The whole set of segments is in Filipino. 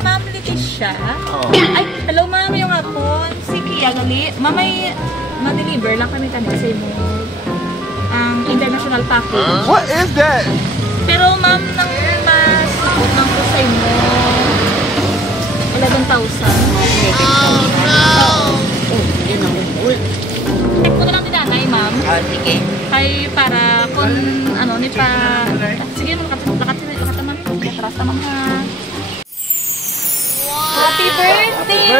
Ma'am Leticia. Ay, hello ma'am, yung hapon. Si Kia gali. Mamay, ma-deliver lang kami kanina sa imo ang international package. What is that? Pero ma'am, nang mas utang ko sa imo 11,000. Oh no! Oh, hindi na ubul. Check ko na lang dinanay ma'am. Oh, sige. Ay, para kung ano, ni pa... Sige, lakat ma'am. Matras naman ha. Happy birthday!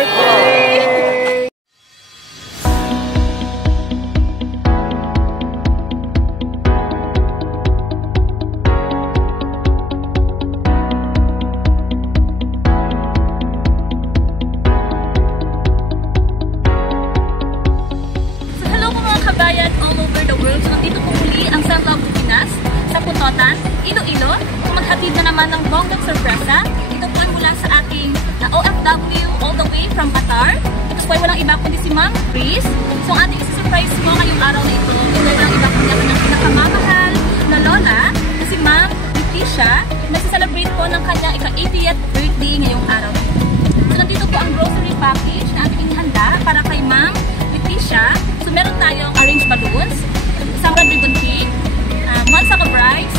All over the world. So, nandito po muli ang Send Love to Pinas sa Putotan, Iloilo. Kung maghatid na naman ng bonggang sorpresa, ito po ay mula sa aking OFW all the way from Qatar. Ito po ay walang iba kundi si Ma'am Chris. So, ang ating isi-surprise mo ngayong araw na ito, ito ay walang iba kundi ang pinakamamahal na lola na si Ma'am Leticia na celebrate po ng kanyang ika-80th birthday ngayong araw na ito. So, nandito po ang grocery package na ating inihanda para kay Ma'am Leticia. So, meron tayong orange balloons, isang red ribbon cake, 1 sack of rice,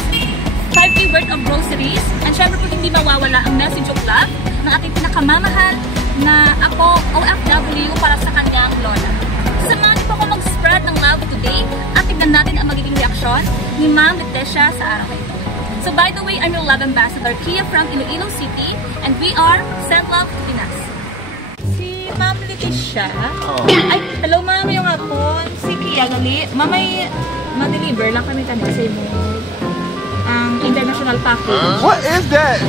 5K worth of groceries, and syempre po hindi mawawala ang message of love ng ating pinakamamahal na ako OFW para sa kanyang lola. Samahan niyo po ako mag-spread ng love today at tignan natin ang magiging reaksyon ni Ma'am Leticia sa araw na ito. So by the way, I'm your love ambassador, Kia from Iloilo City, and we are Send Love to Pinas. Ma'am Leticia. Ay, hello ma'am, yung hapon. Si Kia gali. Mamay, ma-deliver lang kami kanina sa imo ang international package. What is that?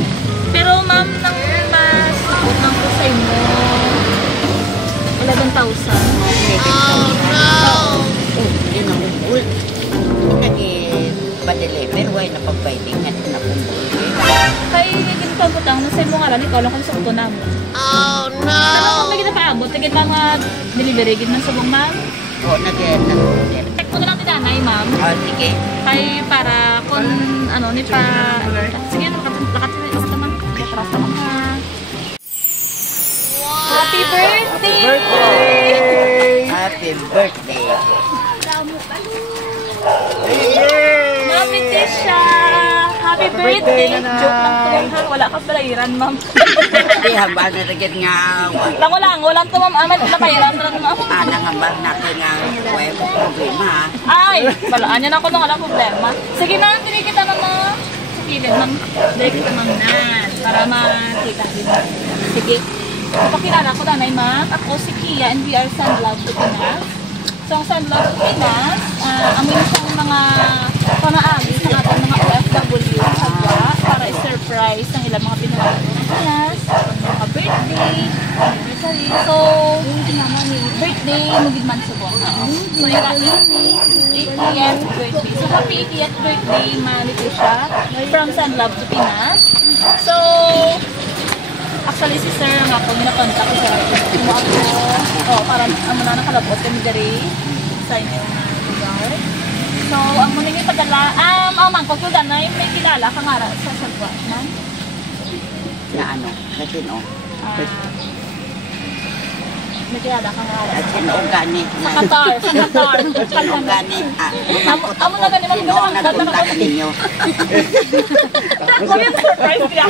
Pero ma'am, nang mas utang ko sa imo 11,000. Oh no! Oh, hindi na ubul. Nag-pa-deliver, why na pag-biting at nakumbul. Kaya naging pagkutang na sa imo nga lang, ikaw lang kung sa kuto namin. Oh no! Ano kung naging napaabot? Naging mga delivery, gid man sa buong ma'am? Oo, nag-deliver. Check ko na lang dinanay ma'am. Oh, sige. Ay, para kung ano, ni pa... Sige, lakat naman. Matras naman ha. Happy birthday! Happy birthday! Ma'am Leticia! Happy birthday! Joke lang po yan ha. Wala ka palayiran, ma'am. Hindi, haba na rin nga. Walang to, ma'am. Aman, palayiran na ma'am. Nangambag natin nga wala problema ha. Ay! Balaan niya na ako nung wala problema. Sige, ma'am. Hindi kita naman. Sige, ma'am. Hindi kita, ma'am, na. Para makita din. Sige. Pakilala ko, nanay, ma'am. Ako si Kia and we are Send Love to Pinas. So, ang Send Love to Pinas, amin siyang mga pamaagi sa ating mga OFW sa Sabwa para i-surprise ng ilang mga pinuwala ng Pinas, mga birthday, anniversary. So, birthday, mugidman sa buwan. So, yung 80th birthday. So, happy 80th birthday, Ma'am Leticia, from Send Love to Pinas. So, actually, si Sir nga po, minakontak ko sa para ang muna nakalabot kami dari sa inyong lugar. So, ang muna yung padala, mangkot ko danay, may kilala ka nga sa Sabwa, ma'am? Na ano? Na sino? May kilala ka nga At sino gani? sa Qatar. Sino gani? Amo na gani, ma'am, nagpunta ka ninyo. Ako yung surprise niya.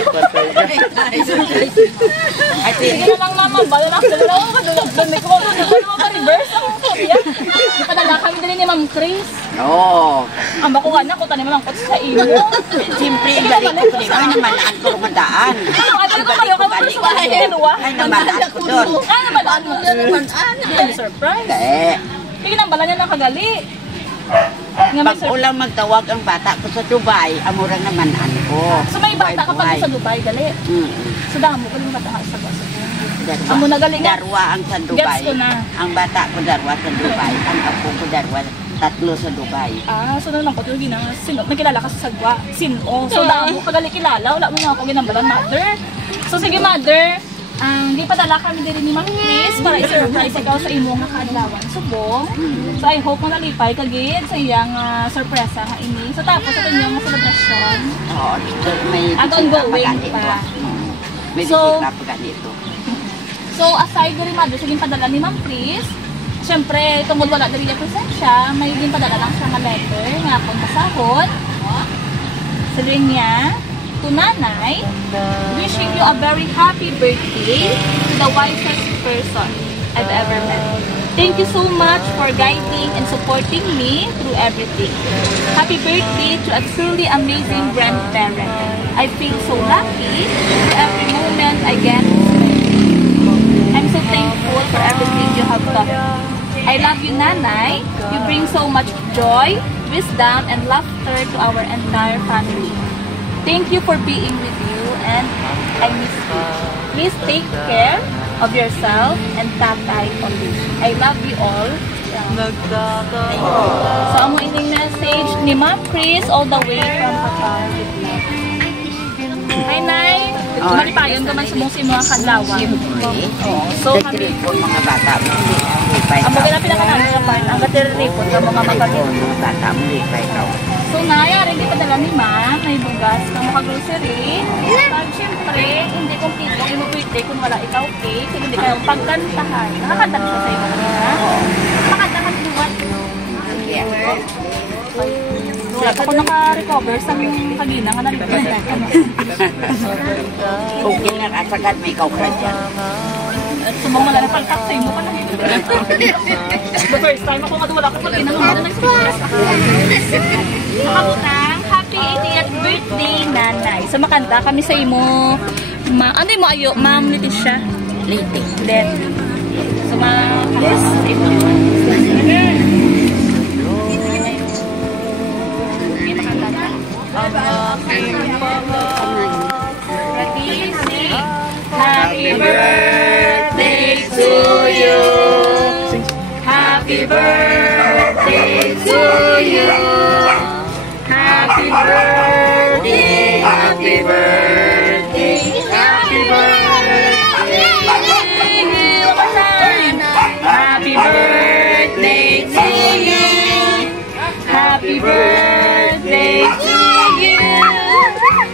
Ay, Sige na lang, mama. Bala lang. Dala ako. Dala ko. Dala ko reverse ang kuya. Kadala kami din ni Ma'am Chris. Oo. Ang bakuhan na ko. Tanim lang ko sa ino. Siyempre, galing ko rin. Ay, namalaan ko rumadaan. Ano ko kayo? Kamu sa mga dalawa? Ay, namalaan ko doon. Ay, nabalaan mo. Surprise. Eh. Sige nang bala niya ng kagali. Pag ulang magtawag ang bata ko sa Dubai, amurang naman ko. So may bata ka pa sa Dubai, gali? So damo ko yung bata ka sa Dubai. Amo na galing. Darwa ang sa Dubai. Gets ko na. Ang bata ko darwa sa Dubai. Ang apo ko darwa tatlo sa Dubai. So nalang ko yung ginang sino? Nakilala ka sa Sagwa. Sino? So damo kagali kilala. Wala mo nga ako ginambalan, mother. So sige, mother. Di padala kami din ni Ma'am Chris para i-surprise ikaw sa imong nakadlawan subong. So I hope mo nalipay kagid sa iyang sorpresa nga ini. So tapos ito yung celebration. Oo, may at ongoing pa. May So, bisita pa ganito. So, aside diri mother, sige padala ni Ma'am Chris. Siyempre, tungkol wala diri niya presensya, may din padala lang siya nga letter nga akong basahon. Sabihin niya, to Nanay, wishing you a very happy birthday to the wisest person I've ever met. Thank you so much for guiding and supporting me through everything. Happy birthday to a truly amazing grandparent. I feel so lucky for every moment I get. I'm so thankful for everything you have taught me. I love you, Nanay. You bring so much joy, wisdom, and laughter to our entire family. Thank you for being with you, and I miss you. Please take care of yourself and Tatay always. I love you all. So, amo ining message ni Ma'am Chris all the way from Qatar. Hi, Nay. Malipayon ka man sa mong mga kadlawan. So, kami po mga bata mo. ang mga pinakanamin na part, ang katiripot ng mga magaling. Mga bata mo, lipay ka. So, nangyari, hindi padala ni Ma'am, may bugas ng mga grocery. Pag siyempre, hindi kompleto yung birthday kung wala ikaw cake, kung hindi kayo pagkantahan. Nakakanta siya sa iyo, ha? Makakantahan buwan. Wala pa ko naka-recover sa kagina nga nalipin. Okay na, asagad may ikaw ka dyan. Sumang wala na pagtaksay mo pa na. The first time ako wala ko pag inanong na nag-surprise ako. Makabutang, happy 80th birthday, Nanay. So makanta kami sa imo. Ano mo ayo, Ma'am Leticia? Leti. So yes. Ready? Happy birthday to you. Happy birthday to you. Happy birthday, happy birthday, happy birthday. Happy birthday to you. Happy birthday to you.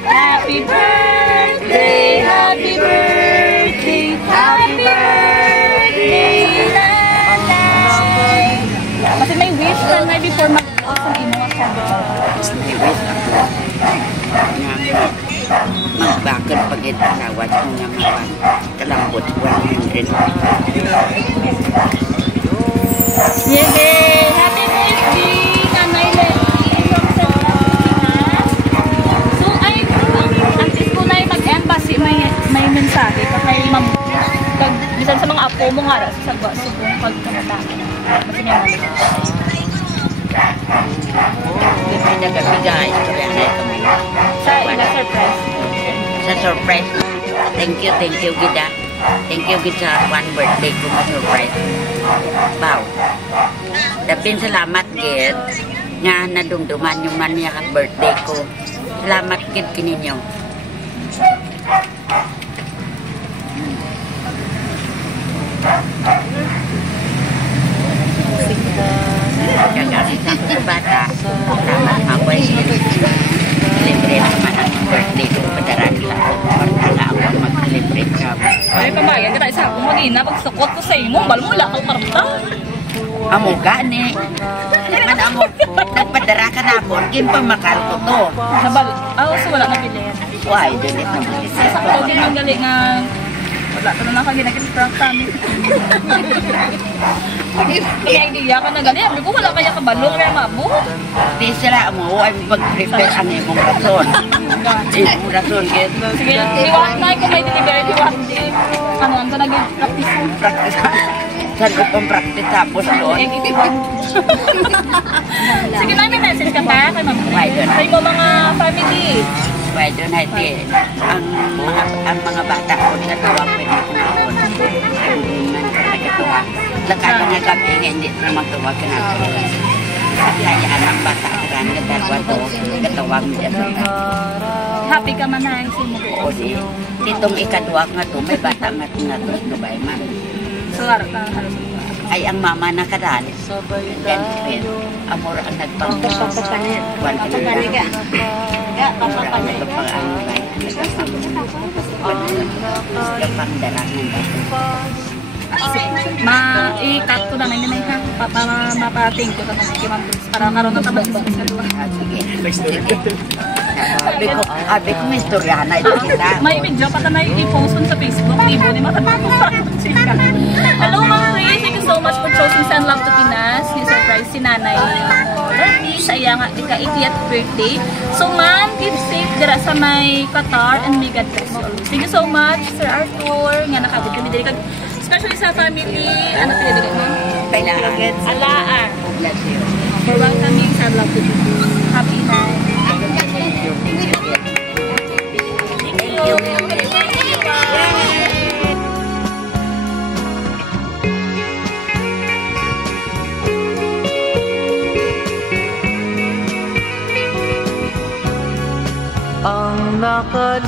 Happy birthday, happy birthday, happy birthday, Nanay. Kasi may wish ka na before mag-awesome imo ako. May wish ako. Magbakad pag itanawad ko nga mapan. Kalambot 100. Yay! Happy birthday, Nanay Leti from Central Pilipinas. So, ang sis ko na yung mag-embassy, may mensahe ka kay Ma'am. Bisan sa mga apo mo nga, sa subong pagkamatake. Kasi niya May nagabigay. Kaya na kami. sa ila surprise. Sa surprise. Thank you, Gida. Thank you, Gida, sa one birthday ko ma-surprise. Wow. Dapin salamat, Gid. Nga nadumduman yung maniya ka birthday ko. Salamat, Gid, kininyo. Gagalit ako sa bata. Salamat, maway. Celebrate naman ang birthday ko. Padaran lang ako. Wala ako mag-celebrate ka. Ay, pambayan ka na isa akong magina. Pagsukot ko sa imo, balmula kang karta. Amo gani. Ano amo? Nagpadara ka na po. Kimpamakal ko to. So wala na bilhin. Why? Dili naman. Sa ako din ang galing nga wala ka na lang kaginakin-prank kami. Kaya idea ka na galing. Sabi ko wala kaya kabalo. Kaya mabuhot. Di sila mo. Ay mag-prepare ang imong rason. Imong rason. Sige, iwan na kung may delivery. Iwan din. Ano, ang nag-practice mo. Practice. Saan ko pang practice tapos doon? Sige na, may message ka pa kay Ma'am. Why doon? Sa imo mga family. Why doon? Ang mga bata ko sa tawag pwede ko na ako. Nagkatuwa. Lakala nga kami nga hindi na magtawag ka na ako. Kayaan ang bata ko rin katawag to. Katawag niya sa Happy ka man na si mo. o di. Ditong ikadwag nga to. May bata nga to nga to. Dubay man. So, harap ka. Ay ang mama na karan. Then, amor ang nagpapakanin. Buwan ka na lang. Amor ang nagpapakanin. Kapang darangan ba? Ma-i-cut ko na hindi na ha. Mapating ko na kiman para karon na tabas sa dua. Sige. Abi ko may istorya na ito kita. May video pa na i-post sa Facebook. Libo ni matatapos sa chika. Hello mga Ray, thank you so much for choosing Send Love to Pinas. Surprise si Nanay Lordy sa iyang ika-80th birthday. So ma'am, keep safe dira sa may Qatar and may God bless you always. Thank you so much Sir Arthur nga nakabot kami diri kag especially sa family, ano pwede dito mo? Kailangan. Alaan. Bless you. For welcoming Send Love to Pinas. Happy night. Thank you. Ang nakalipas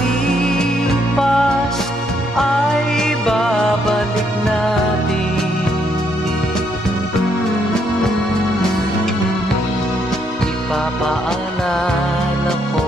ay babalik natin. Ipapaalala ko